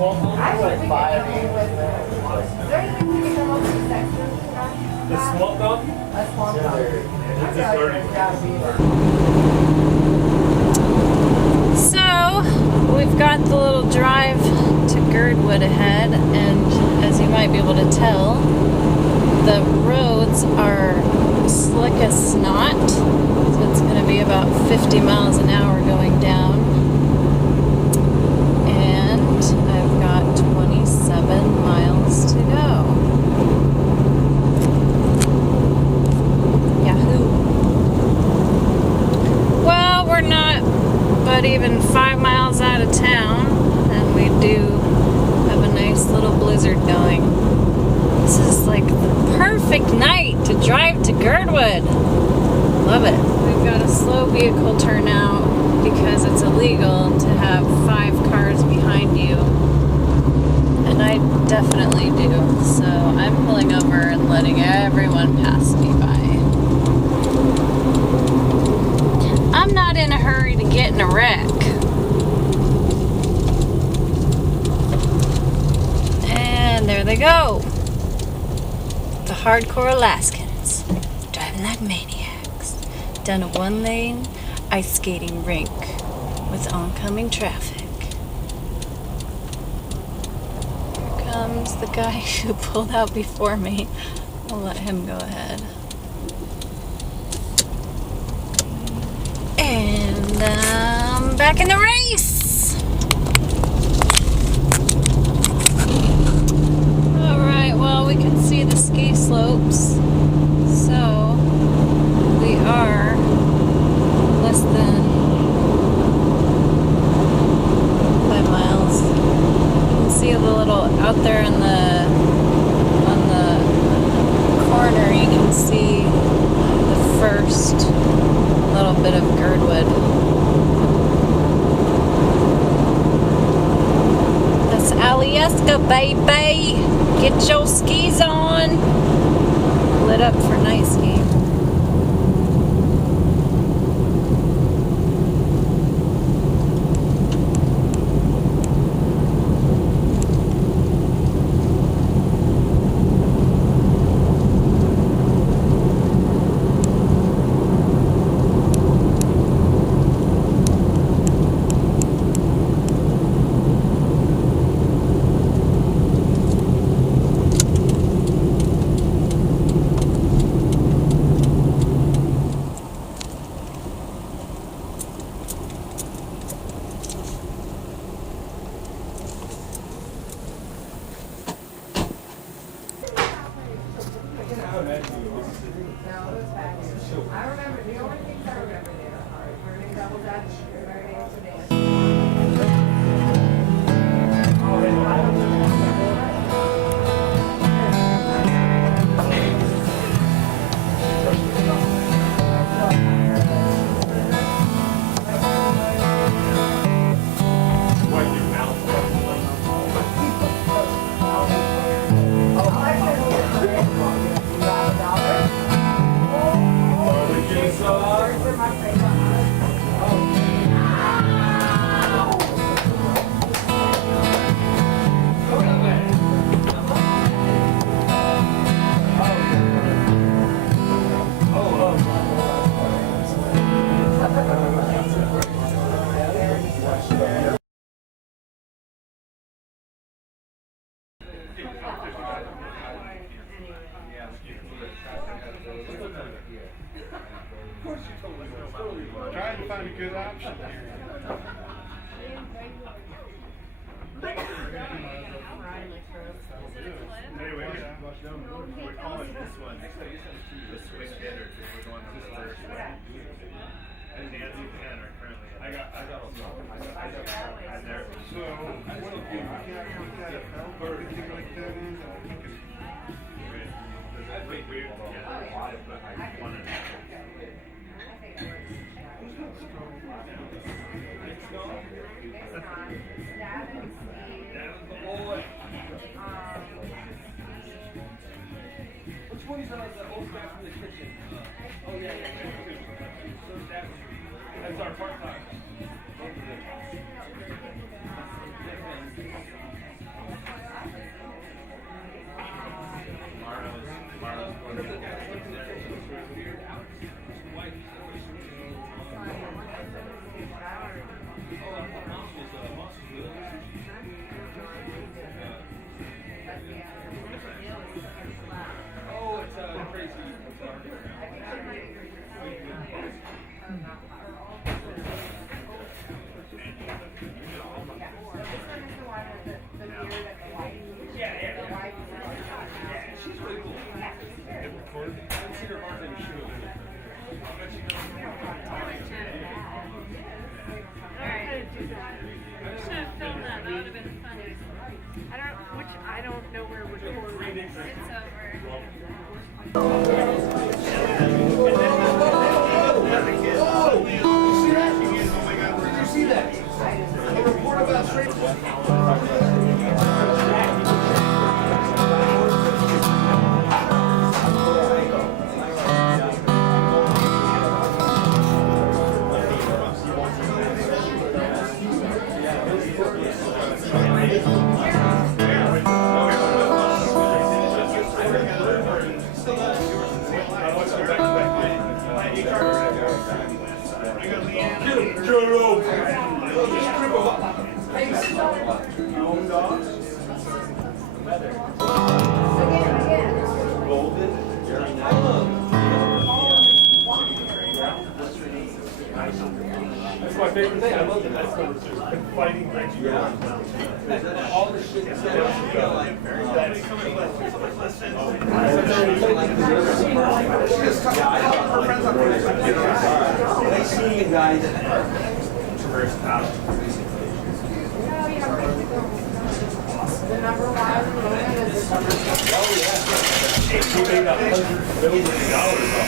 I would buy it. The swamp dog? A swamp dog. It's a 30. So, we've got the little drive to Girdwood ahead, and as you might be able to tell, the roads are slick as snot, so it's going to be about 50 miles an hour going down, and I've got 27 miles to go. Yahoo! Well, we're not but even 5 miles out of town, and we do have a nice little blizzard going. This is like the perfect night to drive to Girdwood. Love it. We've got a slow vehicle turnout because it's illegal to have 5 cars behind you, and I definitely do. So I'm pulling over and letting everyone pass me by. I'm not in a hurry to get in a wreck. And there they go. The hardcore Alaskans, driving like maniacs down a 1-lane ice skating rink with oncoming traffic. Here comes the guy who pulled out before me. I'll let him go ahead. And I'm back in the race! Alright, well, we can see the ski slopes, so we are less than 5 miles. You can see the little, out there in the, on the corner, you can see the first little bit of Girdwood. That's Alyeska, baby! Get your skis on! Lit up for night skiing. I remember, the only things I remember there are learning double dutch, learning to dance. Trying to find a good option here. Anyway, we're calling this one the swing hitter because we're going to the first one. And Nancy and Ken are currently. I got there. So, what if you can't put that a help or anything like that in? I think we're together, but I wanted to. Which one's the old guy from the kitchen? Oh yeah. So that's our part-time. I don't know where we're going. It's over. Did you see that? A report about straight. That's my favorite thing. I love it. That's number 2. Fighting like you. All the shit that's her friends on they see guys Traverse out. The number one woman is the He made $100 million off that.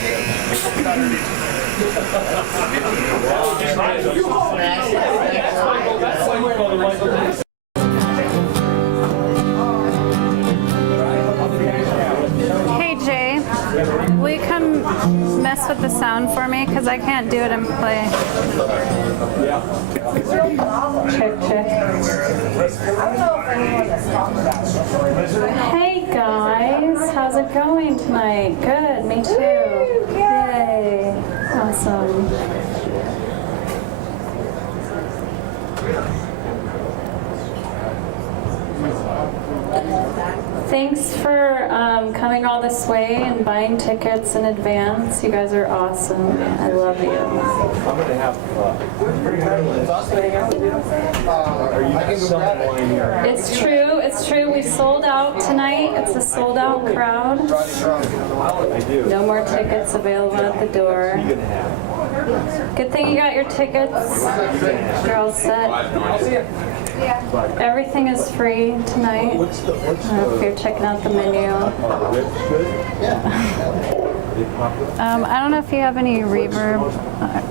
Hey Jay, will you come mess with the sound for me? Because I can't do it and play. Check, check. Hey guys, how's it going tonight? Good, me too. Yay. Awesome. Thanks for coming all this way and buying tickets in advance. You guys are awesome. I love you. I'm going to have It's true. It's true. We sold out tonight. It's a sold out crowd. No more tickets available at the door. Good thing you got your tickets. You're all set. Everything is free tonight. If you're checking out the menu. I don't know if you have any reverb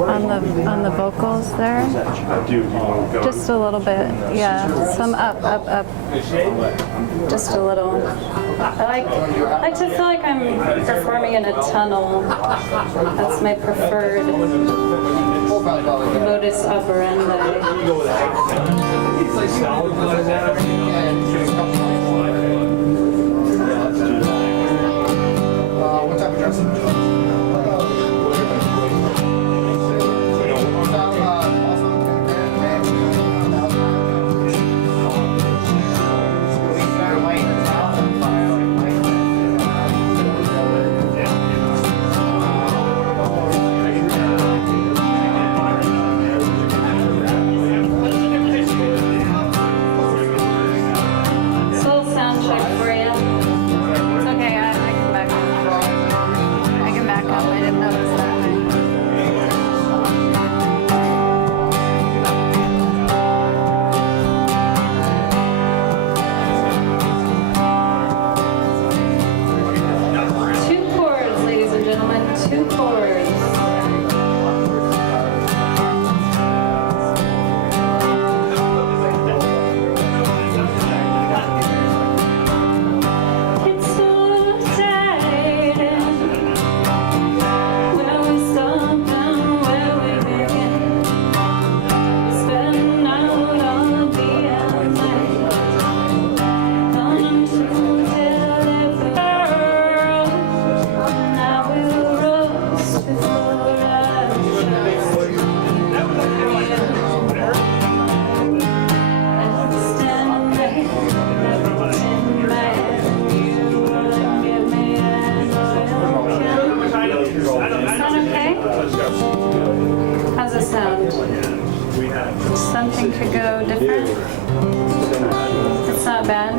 on the vocals there. Just a little bit. Yeah, some up. Just a little. I like to feel like I'm performing in a tunnel. That's my preferred modus operandi. what type of dressing? something could go different. It's not bad.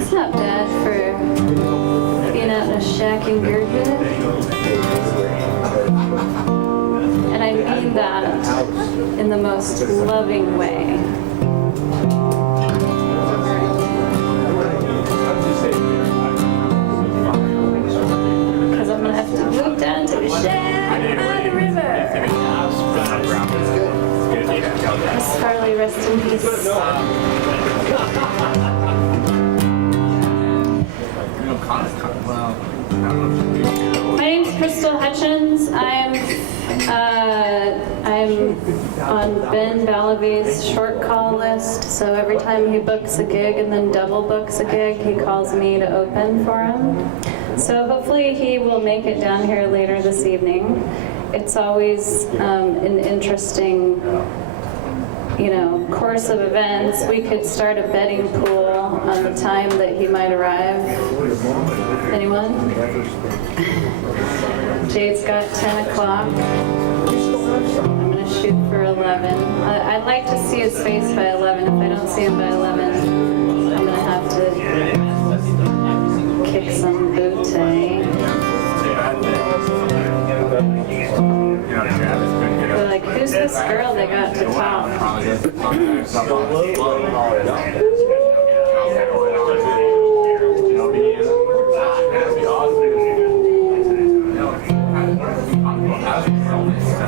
It's not bad for being out in a shack in Girdwood. And I mean that in the most loving way. Because I'm going to have to move down to the shack by the river. Miss Harley, rest in peace. My name's Crystal Hutchins. I'm on Ben Balivet's short call list, so every time he books a gig and then double books a gig, he calls me to open for him. So hopefully he will make it down here later this evening. It's always an interesting, course of events. We could start a betting pool on the time that he might arrive. Anyone? Jade's got 10 o'clock. I'm going to shoot for 11. I'd like to see his face by 11. If I don't see him by 11, I'm going to have to kick some booty. They're like, who's this girl they got to talk?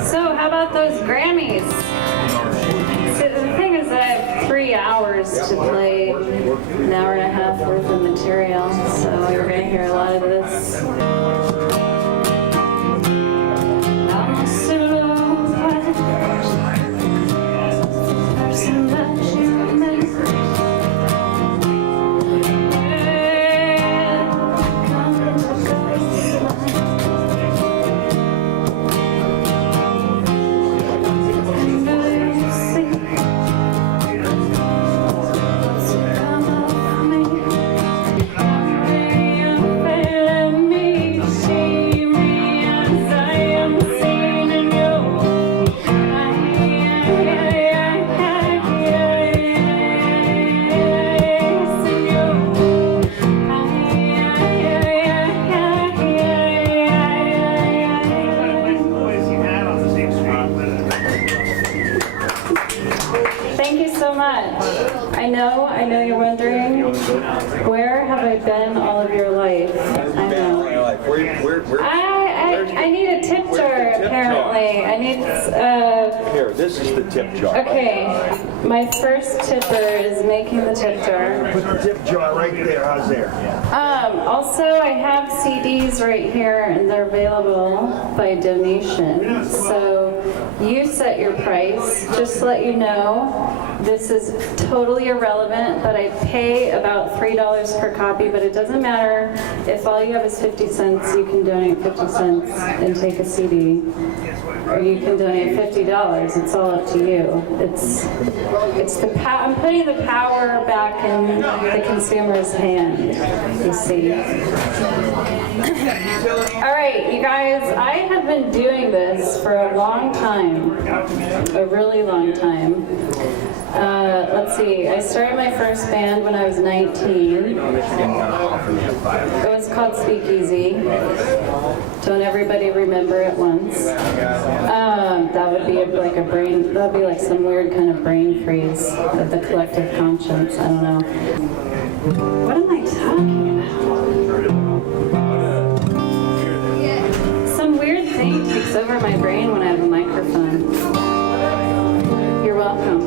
So, how about those Grammys? See, the thing is that I have 3 hours to play an hour and a half worth of material, so you're going to hear a lot of this. I know you're wondering, where have I been all of your life? I know. I need a tip jar, apparently. I need, Here, this is the tip jar. Okay, my first tipper is making the tip jar. Put the tip jar right there, how's there? Also, I have CDs right here, and they're available by donation. So you set your price. Just to let you know, this is totally irrelevant, but I pay about $3 per copy, but it doesn't matter. If all you have is 50 cents, you can donate 50 cents and take a CD. Or you can donate $50. It's all up to you. It's I'm putting the power back in the consumer's hand, you see. All right, you guys, I have been doing this for a long time, a really long time. Let's see, I started my first band when I was 19. It was called Speakeasy. Don't everybody remember at once. That would be like a brain, that would be like some weird kind of brain freeze of the collective conscience. I don't know. What am I talking about? Some weird thing takes over my brain when I have a microphone. You're welcome.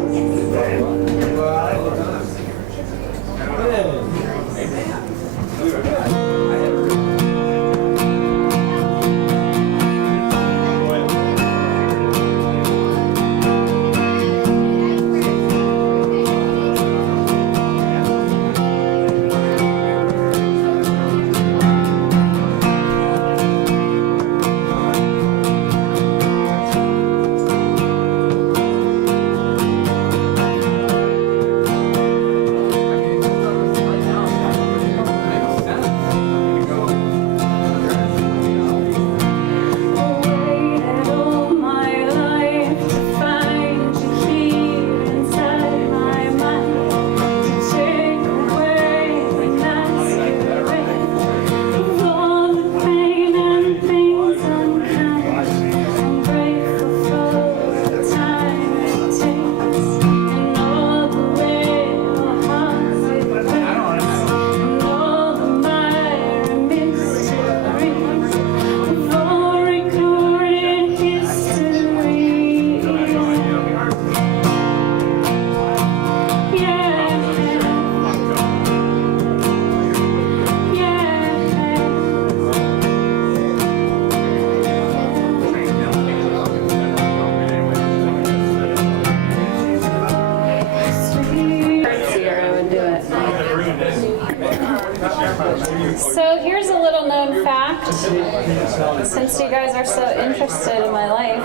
since you guys are so interested in my life,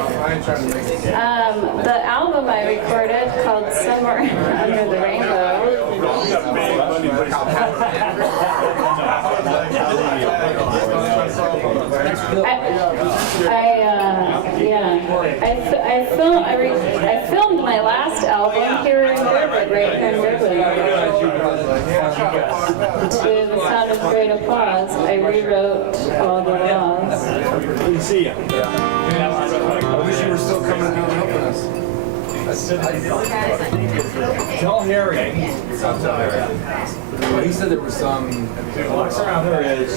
the album I recorded called Somewhere Under the Rainbow. I filmed my last album here in Girdwood, right here in Girdwood. To the sound of great applause, I rewrote all the laws. Good to see you. I wish you were still coming and helping us. Tell Harry. Well, he said there was some. There is.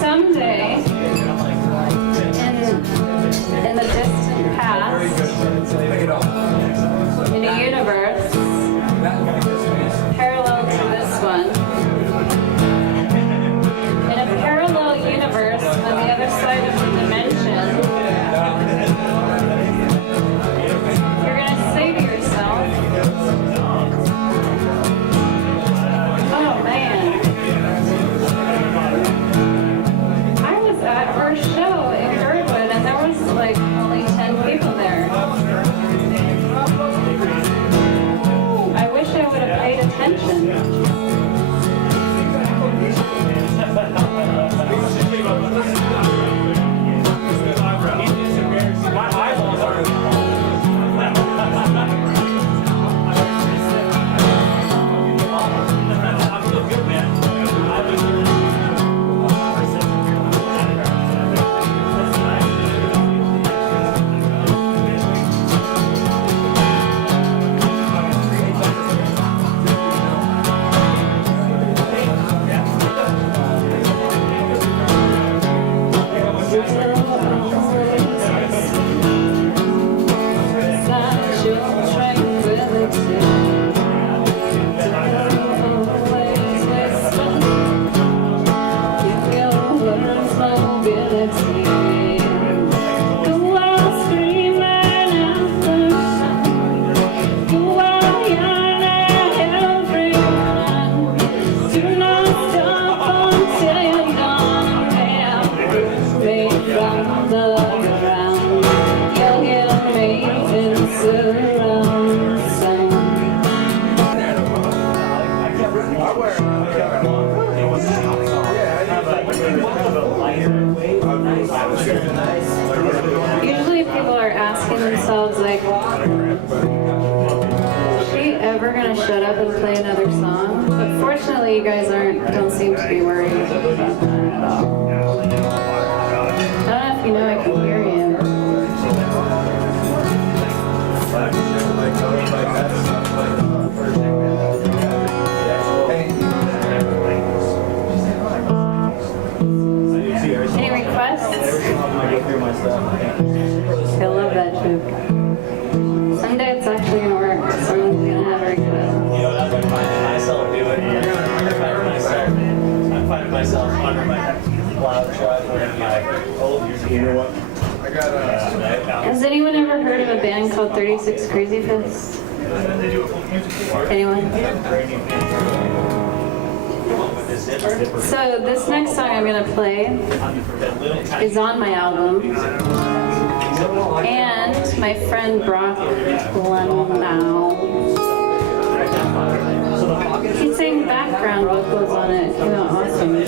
Someday, in the distant past, in a universe parallel to this one, in a parallel universe on the other side of the dimension, you're gonna say to yourself, "Oh man, I was at our show in Girdwood and there was like only 10 people there. I wish I would have paid attention." Usually people are asking themselves like, is she ever gonna shut up and play another song? But fortunately you guys don't seem to be worried about that at all. I don't know if you know I can hear you. Any requests? I love that joke. Someday it's actually gonna work. Someone's gonna have a request. That's what I find myself doing. I find myself under my plow truck or in my old years. You know what? I got Has anyone ever heard of a band called 36 Crazy Fists? Anyone? So this next song I'm gonna play is on my album, and my friend Brock Lemau, he sang background vocals on it. You know, awesome.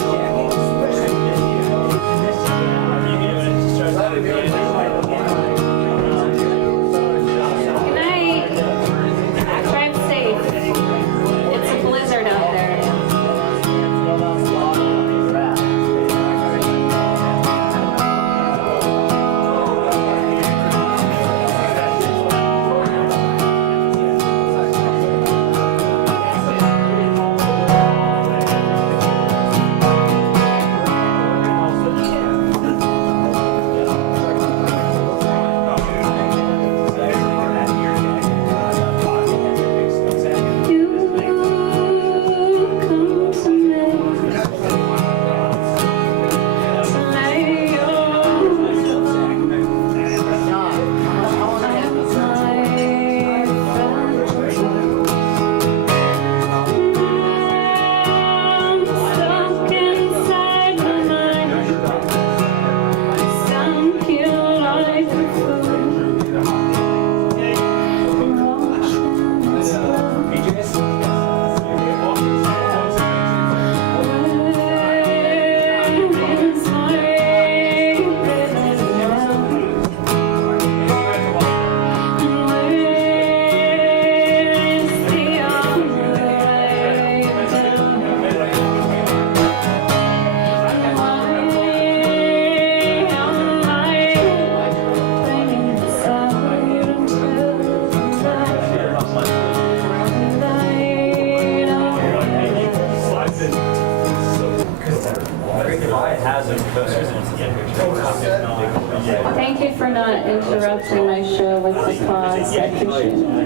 for not interrupting my show with the pause. I appreciate it. You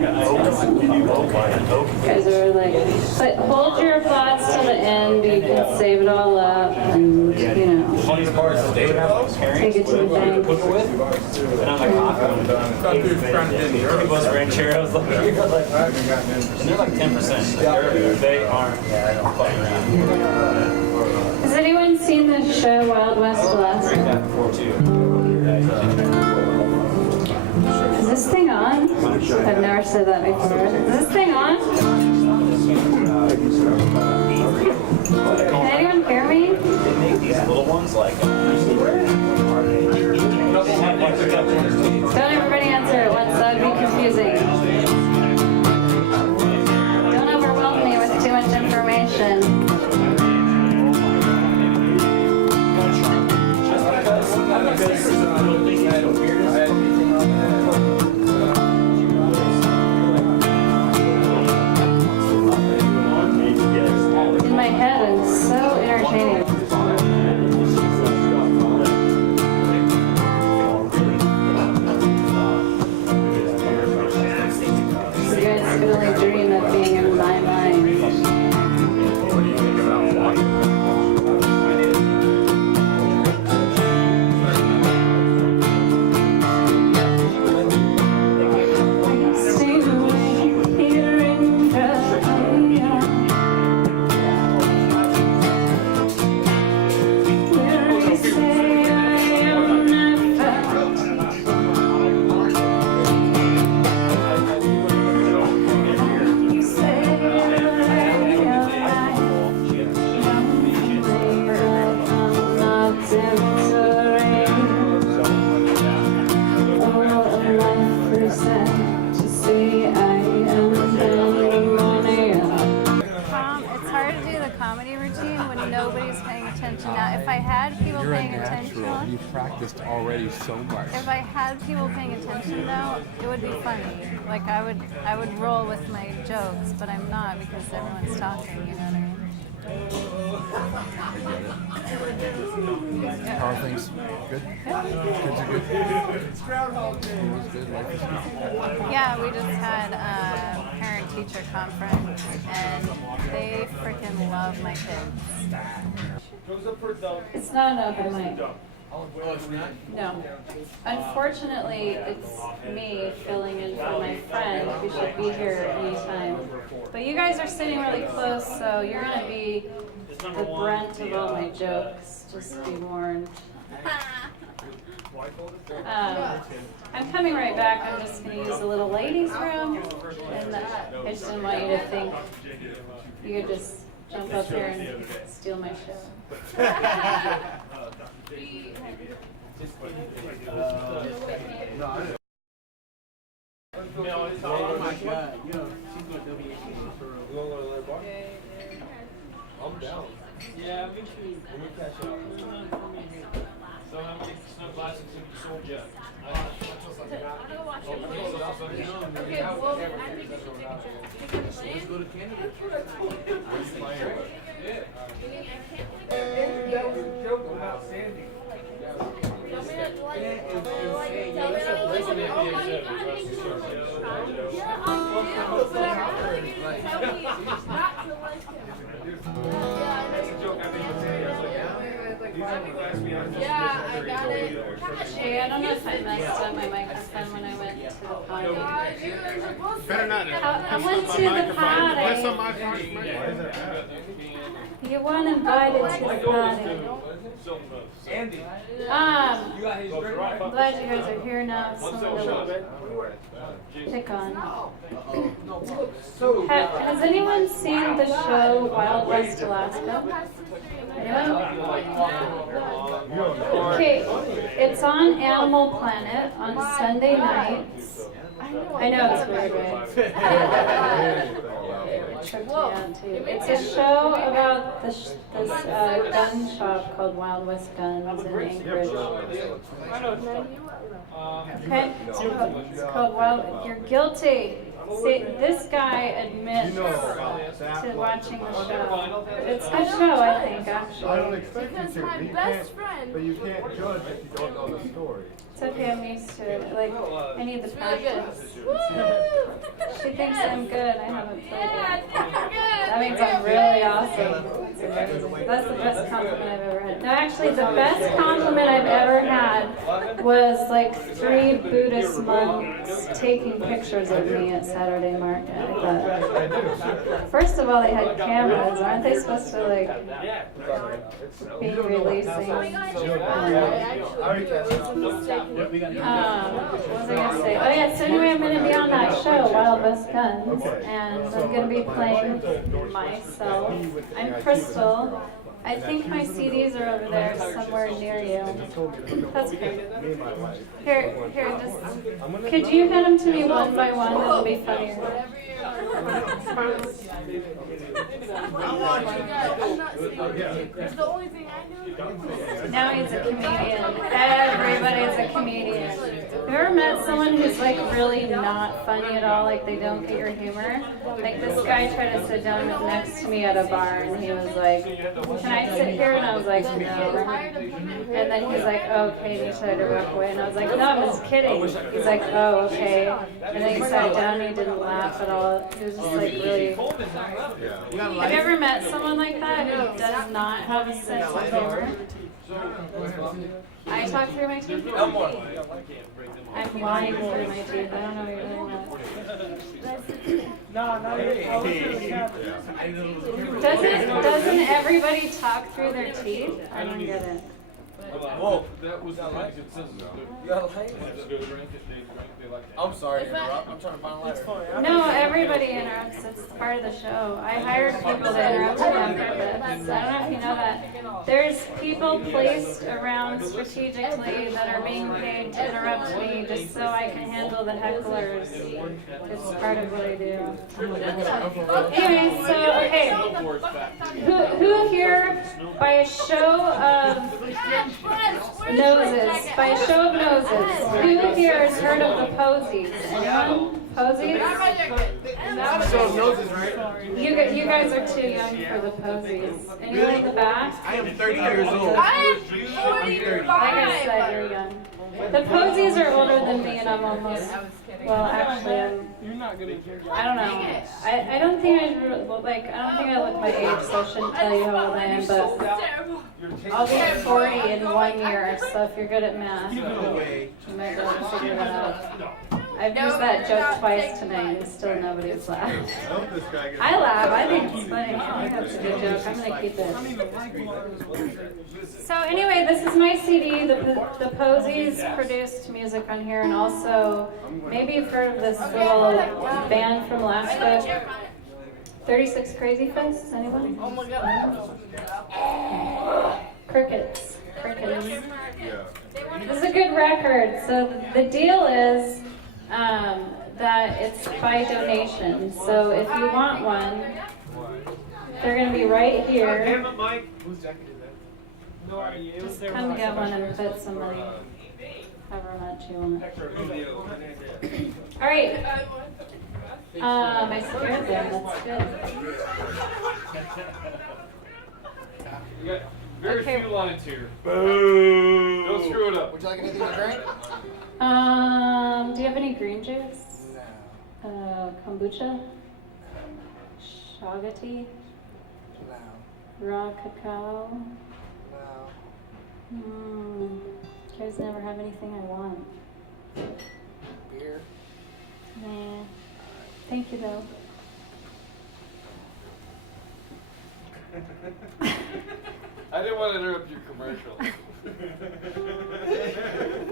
guys are like, but hold your applause till the end. You can save it all up and, you know, Funniest part is they would have take it to the bank. with, and I'm like, people rancheros, like, they're like 10%. They aren't fucking around. Has anyone seen the show Wild West Alaska? That before too. Is this thing on? I've never said that before. Is this thing on? Can anyone hear me? They make these little ones like. Don't everybody answer at once, that would be confusing. Don't overwhelm me with too much information. In my head, it's so entertaining. You guys could only dream of being in my mind. Stay away here in California, where you say I am never. You say I'm not entering. To see I am pandemonium. It's hard to do the comedy routine when nobody's paying attention. Now, if I had people paying attention, You've practiced already so much. if I had people paying attention though, it would be funny. Like I would roll with my jokes, but I'm not because everyone's talking. You know what I mean? How are things? Good? Kids are good? School is good? Life is good? Yeah, we just had a parent-teacher conference, and they freaking love my kids. It's not an open mic. No. Unfortunately, it's me filling in for my friend who should be here anytime. But you guys are sitting really close, so you're going to be the brunt of all my jokes. Just be warned. I'm coming right back. I'm just going to use the little ladies' room. And I just didn't want you to think you could just jump up here and steal my show. Oh my God, yo, she's going to WA. I'm down. Yeah, me too. Let me catch up. So I'm taking snow glasses and soldier. Okay, well, I think you should take a trip. Let's go to Canada. Yeah. That was a joke about Sandy. Yeah, I got it. Hey, I don't know if I messed up my microphone when I went to the potty. Better not. I went to the potty. You weren't invited to the potty. Andy. I'm glad you guys are here now. Someone to pick on. Has anyone seen the show Wild West Alaska? Anyone? Okay, it's on Animal Planet on Sunday nights. I know it's weird, right? Tripped me out too. It's a show about this gun shop called Wild West Guns in Anchorage. Okay, it's called Wild. You're guilty. See, this guy admits to watching the show. It's a good show, I think, I don't actually. expect you to. my But you best can't, friend. but you can't judge if you don't know the story. It's okay, I'm used to it. Like, I need the practice. She thinks I'm good. I haven't played it. That means I'm really awesome. That's the best compliment I've ever had. No, actually, the best compliment I've ever had was like 3 Buddhist monks taking pictures of me at Saturday market. I thought, first of all, they had cameras. Aren't they supposed to like be releasing? What was I gonna say? Oh yeah, so anyway, I'm gonna be on that show, Wild West Guns, and I'm gonna be playing myself. I'm Crystal. I think my CDs are over there somewhere near you. That's great. Here, just, could you hand them to me one by one? That'll be funnier. It's the only thing I know. Now he's a comedian. Everybody's a comedian. Have you ever met someone who's like really not funny at all, like they don't get your humor? Like this guy tried to sit down next to me at a bar and he was like, "Can I sit here?" And I was like, "No." And then he's like, "Oh, okay," and he tried to walk away. And I was like, "No, I'm just kidding." He's like, "Oh, okay." And then he sat down and he didn't laugh at all. He was just like really... Have you ever met someone like that who does not have a sense of humor? I talk through my teeth. I'm lying through my teeth. I don't know what you're doing. Doesn't everybody talk through their teeth? I don't get it. Whoa, that was like it says. You got a light? I'm sorry to interrupt. I'm trying to find a lighter. No, everybody interrupts. It's part of the show. I hired people to interrupt me on purpose. I don't know if you know that. There's people placed around strategically that are being paid to interrupt me just so I can handle the hecklers. It's part of what I do. Anyway, so, okay. Who here, by a show of noses, who here has heard of the Posies? Anyone? Posies? So noses, right? You guys are too young for the Posies. Anyone in the back? I am 30 years old. I'm 45. Like I said, you're young. The Posies are older than me, and I'm almost. Well, actually, I don't know. I don't think I look my age, so I shouldn't tell you how old I am. But I'll be 40 in 1 year. So if you're good at math, you might be able to figure that out. I've used that joke twice tonight, and still nobody's laughed. I laugh. I think it's funny. I think that's a good joke. I'm gonna keep it. So anyway, this is my CD. The Posies produced music on here, and also maybe you've heard of this little band from Alaska, 36 Crazy Fists. Anyone? Oh my god. Crickets. This is a good record. So the deal is that it's by donation. So if you want one, they're going to be right here. Just come get one and put some money, however much you want. All right. I scared them. That's good. You got very Okay. few lines here. Boo! Don't screw it up. Would you like anything to drink? Do you have any green juice? Kombucha? Shaga tea? No. Raw cacao? No. You guys never have anything I want. Beer? Nah. Thank you though. I didn't want to interrupt your commercial.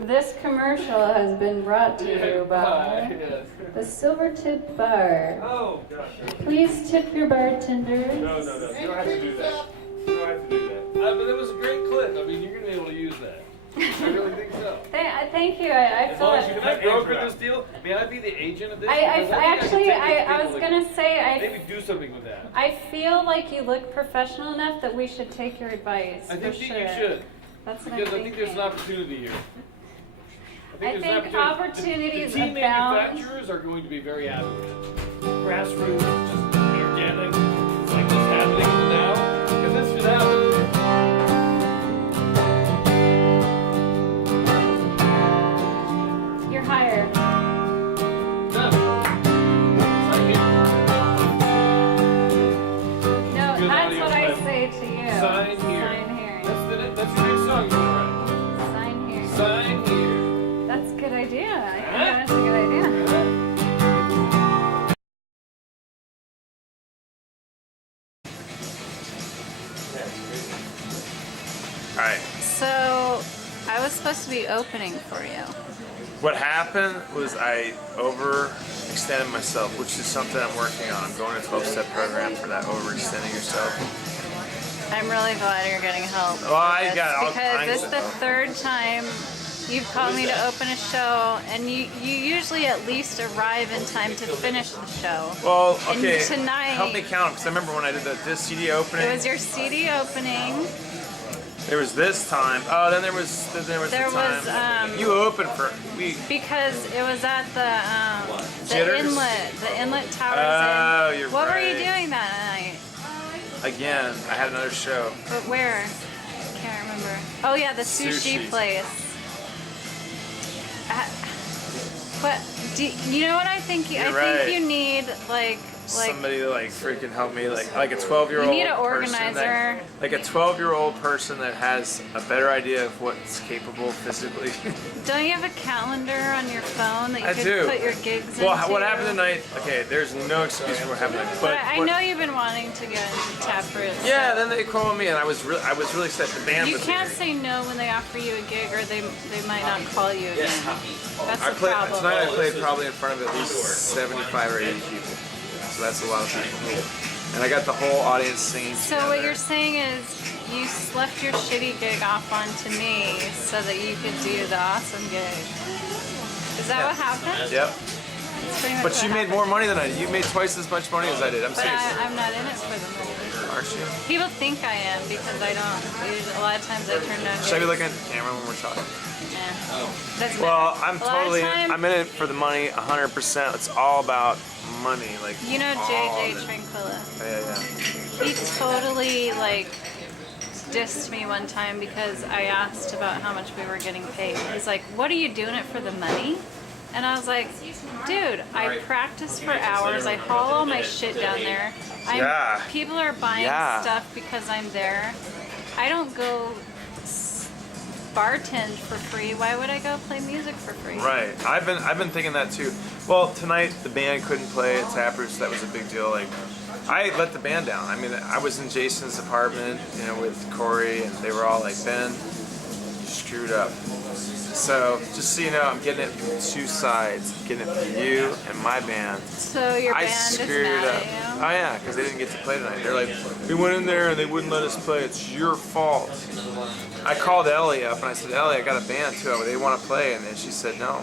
This commercial has been brought to you by Yes. the Silver Tip Bar. Oh, gosh. Please tip your bartenders. No. You don't have to do that. You don't have to do that. But that was a great clip. I mean, you're going to be able to use that. I really think so. Thank you. I As long as you feel can broker this deal, may I be the agent of this? I Because think actually, can take I people was to gonna say, maybe do something with that. I feel like you look professional enough that we should take your advice. I think for that sure. you should. That's what Because I'm I think there's an opportunity here. I think the opportunities tea abound. manufacturers are going to be very happy with it. Grassroots, just organic. It's like this happening now. Because this should happen. You're hired. No. Sign here. No, Good that's audio what I clip. say to you. Sign here. Sign here. That's your next song you're gonna write. Sign here. Sign here. That's a good idea. I think that's a good idea. Alright. So, I was supposed to be opening for you. What happened was I overextended myself, which is something I'm working on. I'm going to a 12-step program for that overextending yourself. I'm really glad you're getting help. Well, I got all because kinds this is of the help. third time you've called me to open a show, and you usually at least arrive in time to finish the show. Well, And okay, tonight- help me count, because I remember when I did this CD opening. It was your CD opening. There was this time. Oh, then there was the time. You opened for me. Because it was at the Jitters? inlet towers. Oh, in, you're what were you right. doing that night? Again, I had another show. But where? I can't remember. Oh yeah, the sushi Sushi. place. But you know what I think? I right. think you need like Somebody to like freaking help me, like a 12-year-old. You need an person organizer. like a 12-year-old person that has a better idea of what's capable physically. Don't you have a calendar on your phone that you I could do. put your gigs Well, into? what happened tonight? Okay, there's no excuse for what happened tonight. But I know you've been wanting to get into Taproot. Yeah, so then they called me, and I was really set. The band you was can't here. say no when they offer you a gig, or they might not call you again. That's I the played problem. tonight. I played probably in front of at least 75 or 80 people, so that's a lot of people. And I got the whole audience singing. So together. what you're saying is you left your shitty gig off onto me so that you could do the awesome gig. Is that what happened? Yep. That's pretty much But what you made happened. more money than I did. You made twice as much money as I did. I'm But serious. I'm not in it for the money. Aren't you? People think I am because I don't. A lot of times I turn down. Should I be gigs. looking at the camera when we're talking? Doesn't Well, matter. I'm A lot of totally. time- I'm in it for the money, 100%. It's all about money, like. You know all JJ of it. Tranquilla. Yeah. He totally like dissed me one time because I asked about how much we were getting paid. He's like, "What are you doing it for the money?" And I was like, "Dude, I practice for hours. I haul all my shit down there. Yeah. People are buying Yeah. stuff because I'm there. I don't go bartend for free. Why would I go play music for free?" Right. I've been thinking that too. Well, tonight the band couldn't play at Taproot, so that was a big deal. Like, I let the band down. I mean, I was in Jason's apartment, you know, with Corey, and they were all like, "Ben, you screwed up." So, just so you know, I'm getting it from two sides. I'm getting it from you and my band. So your I band is screwed mad up. at you? Oh yeah, because they didn't get to play tonight. They're like, "We went in there and they wouldn't let us play. It's your fault." I called Ellie up and I said, "Ellie, I got a band too. They want to play." And then she said, "No."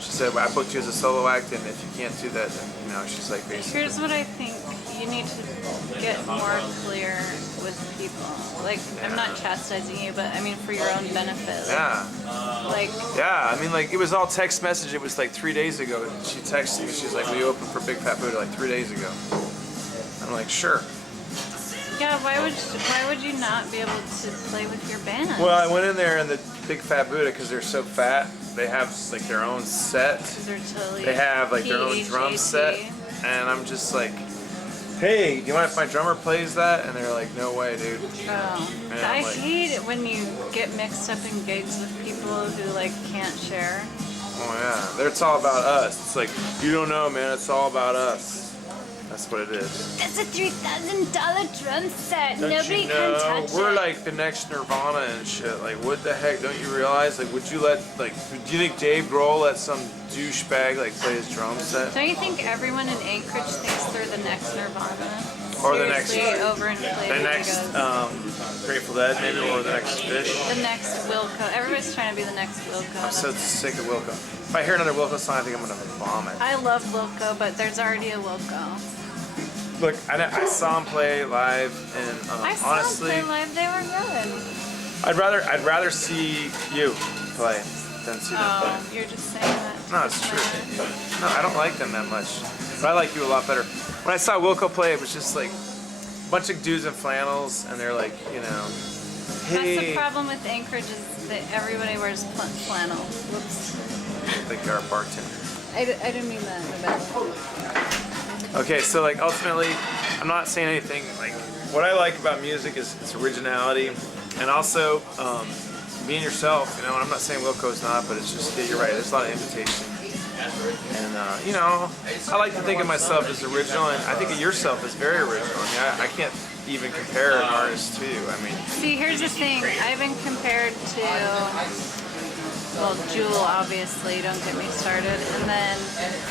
She said, "I booked you as a solo act, and if you can't do that, then, you know," she's like, basically. Here's what I think you need to get more clear with people. Like, I'm not chastising you, but I mean for your own benefit. Yeah. Like, Yeah, I mean, like, it was all text message. It was like 3 days ago. She texted me. She's like, "We opened for Big Fat Buddha like 3 days ago." I'm like, "Sure." yeah, why would you not be able to play with your band? Well, I went in there and the Big Fat Buddha, because they're so fat, they have like their own set. They're totally They have like their own drum set, and I'm just like, "Hey, do you mind if my drummer plays that?" And they're like, "No way, dude." Oh. Yeah, I like- hate it when you get mixed up in gigs with people who like can't share. Oh yeah, it's all about us. It's like, you don't know, man. It's all about us. That's what it is. It's a $3,000 drum set. Don't Nobody you know? can touch We're it. like the next Nirvana and shit. Like, what the heck? Don't you realize? Like, would you let do you think Dave Grohl let some douchebag like play his drum set? Don't you think everyone in Anchorage thinks they're the next Nirvana? Or the next- Seriously overinflated The next egos. Grateful Dead, maybe, or the next Fish. The next Wilco. Everybody's trying to be the next Wilco. I'm so sick of Wilco. If I hear another Wilco song, I think I'm gonna vomit. I love Wilco, but there's already a Wilco. Look, I saw him play live, and I saw honestly, them play live. They were good. I'd rather see you play. them two don't play. You're just saying that. No, it's true. No, I don't like them that much. But I like you a lot better. When I saw Wilco play, it was just like a bunch of dudes in flannels, and they're like, you know, hey. That's the problem with Anchorage is that everybody wears flannel. Whoops. Like our bartender. I didn't mean that in a bad way. Okay, so like ultimately, I'm not saying anything. Like what I like about music is its originality, and also being yourself. You know, and I'm not saying Wilco's not, but it's just yeah, you're right. There's a lot of imitation, and you know, I like to think of myself as original, and I think of yourself as very original. I mean, I can't even compare an artist to you. I mean, see, here's the thing. I've been compared to, well, Jewel, obviously, don't get me started. And then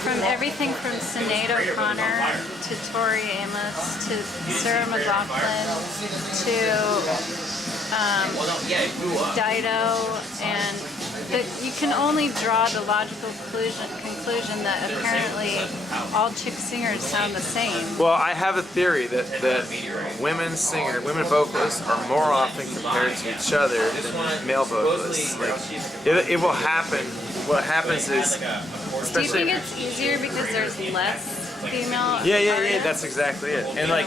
from everything from Sinead O'Connor to Tori Amos to Sarah McLachlan to Dido, and you can only draw the logical conclusion that apparently all chick singers sound the same. well, I have a theory that women vocalists are more often compared to each other than male vocalists. Like, it will happen. What happens is, Do you especially. think it's easier because there's less female Yeah, artists? that's exactly it. And like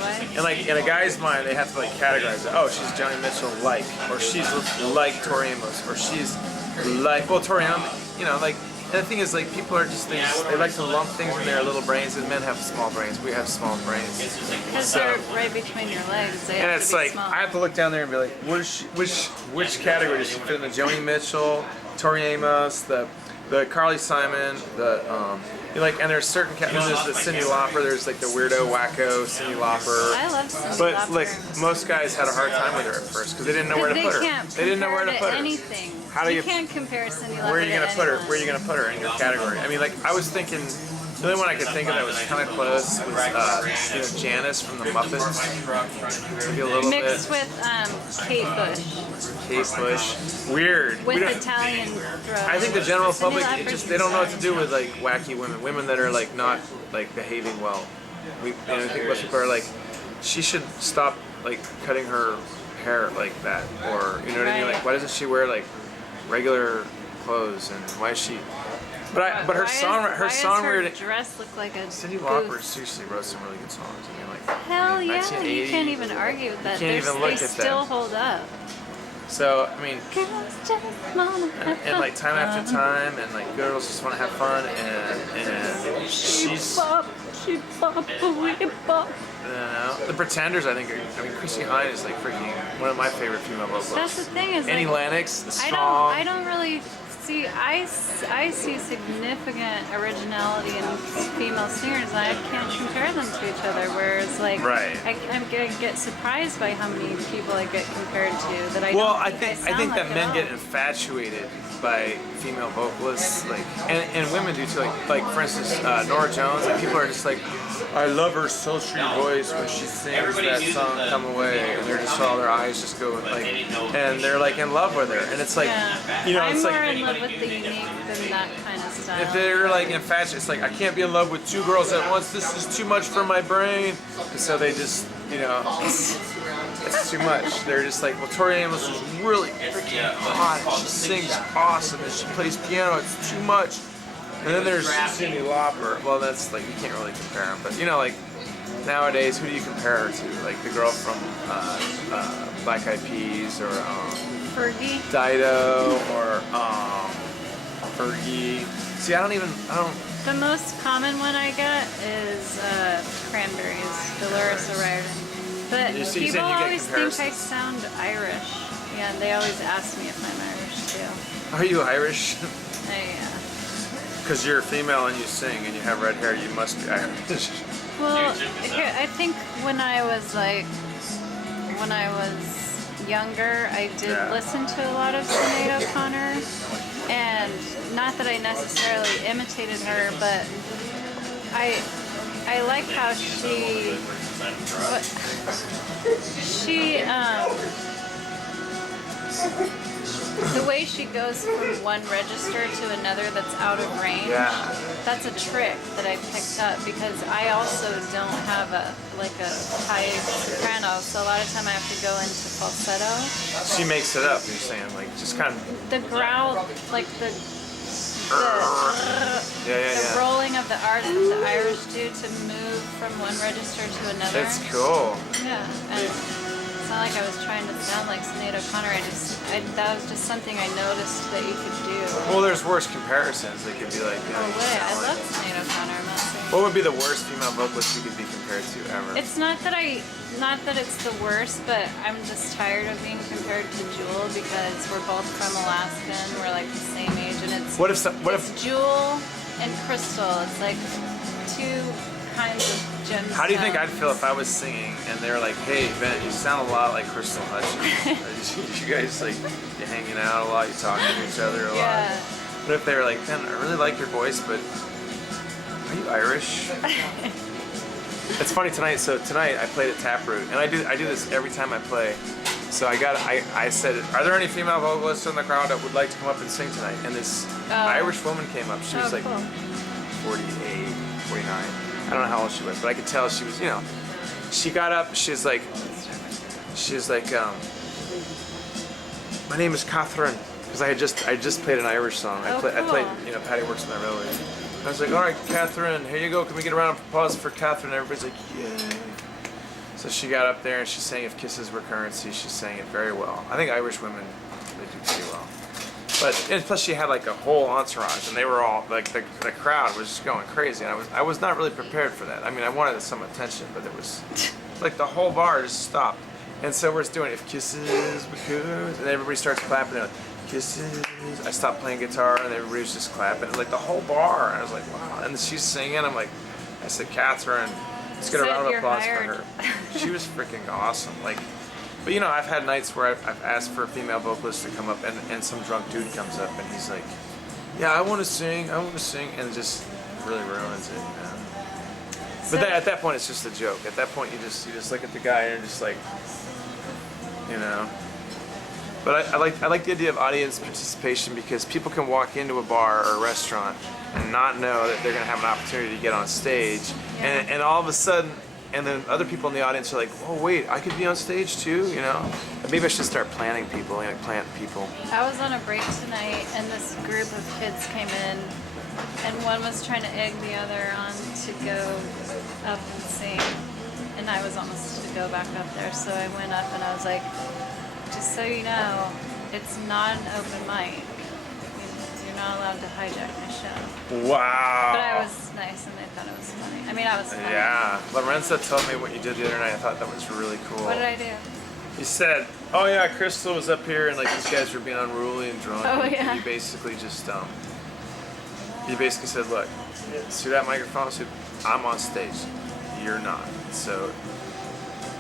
in a guy's mind, they have to like categorize it. Oh, she's Joni Mitchell like, or she's like Tori Amos, or she's like, well, Tori Amos, you know, like. And the thing is, like, people are just, they like to lump things in their little brains, and men have small brains. We have small brains. Because they're right between your legs. They And have it's to be like, small. I have to look down there and be like, which category does she fit in? The Joni Mitchell, Tori Amos, the Carly Simon, you like, and there's certain there's the Cyndi Lauper, there's like the weirdo, wacko Cyndi Lauper. I love Cyndi But Lauper. like most guys had a hard time with her at first because they didn't know where to put her. They didn't know where to put her. Anything. How do you can't compare Cyndi Lauper Where are you gonna to put her? anyone. Where are you gonna put her in your category? I mean, like I was thinking, the only one I could think of that was kind of close was you know, Janice from the Muppets. Maybe a little Mixed bit. with Kate Bush. Kate Bush. Weird. With We don't- Italian throat. I think the general Cyndi public, Lauper's they don't know what to do with insane. like wacky women that are like not like behaving well. I think most people are like, she should stop like cutting her hair like that, or you know what I mean? Right. Like, why doesn't she wear like regular clothes, and why is she? But her song Does her dress look like a Cyndi goose? Lauper seriously wrote some really good songs. I mean, like Hell yeah, 1980. you can't even argue with that. You can't even look they at still them. hold up. so. I mean, Girls just wanna have and like time after fun. time, and like girls just want to have fun, and she's. Bop, she bop, we bop. The Pretenders, I think, I mean, Chrissy Hynde is like freaking one of my favorite female vocalists. That's the thing is, Annie like, Lennox, the strong. I don't really see. I see significant originality in female singers, and I can't compare them to each other. Whereas, like, Right. I get surprised by how many people I get compared to that I Well, don't I think think like that men at get all. infatuated by female vocalists, like, and women do too. Like for instance, Nora Jones. Like people are just like, I love her sultry voice when she sings that song "Come Away," and they're just all their eyes just go like, and they're like in love with her, and it's like, Yeah. you know, I'm it's more like. in love with the unique than that kind of style. If they're like infatuated, it's like I can't be in love with two girls at once. This is too much for my brain. And so they just, you know, it's too much. They're just like, well, Tori Amos is really freaking hot. She sings awesome and she plays piano. It's too much. And then there's Cyndi Lauper. Well, that's like you can't really compare them. But you know, like nowadays, who do you compare her to? Like the girl from Black Eyed Peas or Fergie. Dido or Fergie. See, I don't. The most common one I get is Cranberries, Dolores O'Riordan. But You see, you people said you get always think I comparisons. sound Irish. Yeah, and they always ask me if I'm Irish too. Are you Irish? Because you're female and you sing and you have red hair, you must be Irish. Well, I think when I was younger, I did listen to a lot of Sinead O'Connor, and not that I necessarily imitated her, but I like how she The way she goes from one register to another that's out of range. Yeah. That's a trick that I picked up because I also don't have a high soprano, so a lot of time I have to go into falsetto. She makes it up. You're saying like just kind of. The growl, like the Yeah. rolling of the R's that the Irish do to move from one register to another. It's cool. Yeah, and it's not like I was trying to sound like Sinead O'Connor. That was just something I noticed that you could do. Well, there's worse comparisons. They could be like, you know, Oh, you wait, I sound love like- Sinead O'Connor. I'm not saying. What would be the worst female vocalist you could be compared to ever? It's not that it's the worst, but I'm just tired of being compared to Jewel because we're both from Alaska and we're like the same age, and it's It's Jewel and Crystal. It's like two kinds of gemstones. How do you think I'd feel if I was singing and they're like, "Hey Ben, you sound a lot like Crystal Hutchins. You guys like you hanging out a lot, you talking to each other a lot." Yeah. What if they were like, "Ben, I really like your voice, but are you Irish?" It's funny tonight. So tonight I played at Taproot, and I do this every time I play. So I said, "Are there any female vocalists in the crowd that would like to come up and sing tonight?" And this Irish woman came up. She was like cool. 48, 49. I don't know how old she was, but I could tell she was, you know. She got up. She was like, "My name is Catherine," because I just played an Irish song. I played, you know, Patty Works in My Railway. I was like, "All right, Catherine, here you go. Can we get a round of applause for Catherine?" Everybody's like, "Yay!" So she got up there and she sang "If Kisses Were Currency." She sang it very well. I think Irish women, they do pretty well. But and plus she had like a whole entourage, and they were all like the crowd was just going crazy. And I was not really prepared for that. I mean, I wanted some attention, but it was like the whole bar just stopped. And so we're just doing "If Kisses Were Currency," and everybody starts clapping. They're like, "Kisses." I stopped playing guitar, and everybody was just clapping. Like the whole bar. And I was like, wow. And she's singing. I'm like, I said, "Catherine, let's get a round of applause for her." She was freaking awesome. Like, but you know, I've had nights where I've asked for a female vocalist to come up, and some drunk dude comes up, and he's like, "Yeah, I want to sing," and it just really ruins it. You know? But at that point, it's just a joke. At that point, you just look at the guy and you're just like, you know. But I like the idea of audience participation because people can walk into a bar or a restaurant and not know that they're going to have an opportunity to get on stage, and all of a sudden, and then other people in the audience are like, "Oh wait, I could be on stage too," you know. And maybe I should start planning people, like plant people. I was on a break tonight, and this group of kids came in, and one was trying to egg the other on to go up and sing, and I was almost to go back up there, so I went up and I was like, "Just so you know, it's not an open mic. You're not allowed to hijack my show." Wow. But I was nice, and they thought it was funny. I mean, I was funny. Yeah, Lorenzo told me what you did the other night. I thought that was really cool. What did I do? You said, "Oh yeah, Crystal was up here, and like these guys were being unruly and drunk." Oh, And yeah. you basically just you basically said, "Look, see that microphone? So I'm on stage. You're not. So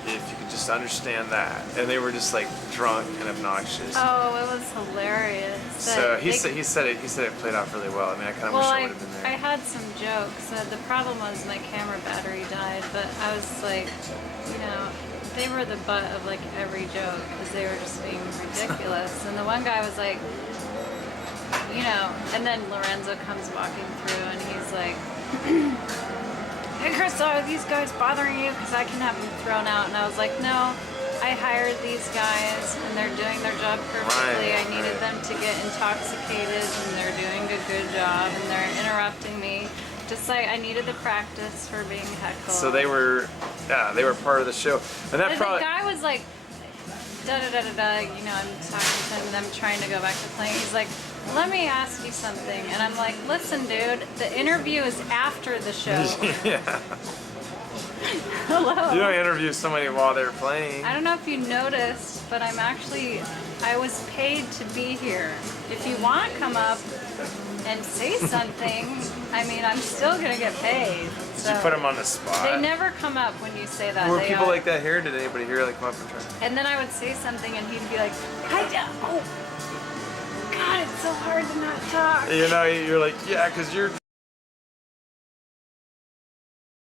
if you could just understand that." And they were just like drunk and obnoxious. Oh, it was hilarious. So he said it played out really well. I mean, I kind of wish I would have been there. I had some jokes. The problem was my camera battery died, but I was like, you know, they were the butt of like every joke because they were just being ridiculous. And the one guy was like, you know, and then Lorenzo comes walking through and he's like, "Hey Crystal, are these guys bothering you? Because I can have them thrown out." And I was like, "No, I hired these guys and they're doing their job perfectly. I needed them to get intoxicated and they're doing a good job and they're interrupting me. Just like I needed the practice for being heckled." So they were part of the show. And that And probably. the guy was like, da da da da da, you know, I'm talking to him and I'm trying to go back to playing. He's like, "Let me ask you something." And I'm like, "Listen, dude, the interview is after the show." Yeah. Hello. You don't interview somebody while they're playing. I don't know if you noticed, but I was paid to be here. If you want to come up and say something, I mean, I'm still gonna get paid. Did you put them on the spot? They never come up when you say that. Were They people all- like that here? Did anybody here like come up and try? And then I would say something and he'd be like, oh, God, it's so hard to not talk. You know, you're like, yeah, because you're